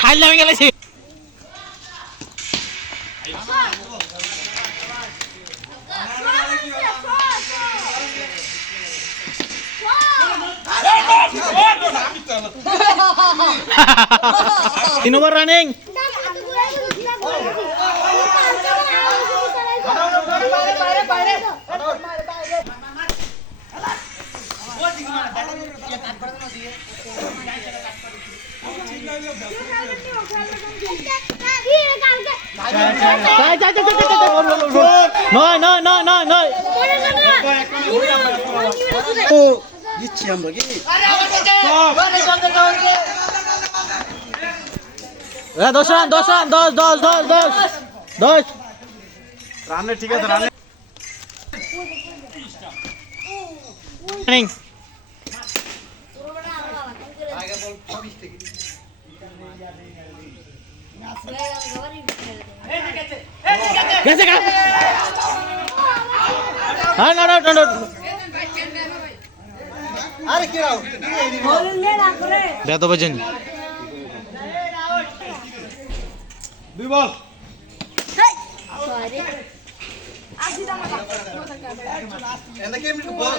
ঠাইল নামে গেলেছি তিন over running নয় নয় নয় নয় নয় দিচ্ছি আমরা কি দশ রান 10 রান 10 রানে ঠিক আছে রানে রানিং গেছে গা হ্যাঁ না না না আরে কি রাও বেদ বাজেন দুই বল সরি আসি দাম এন্ড কেম টু বল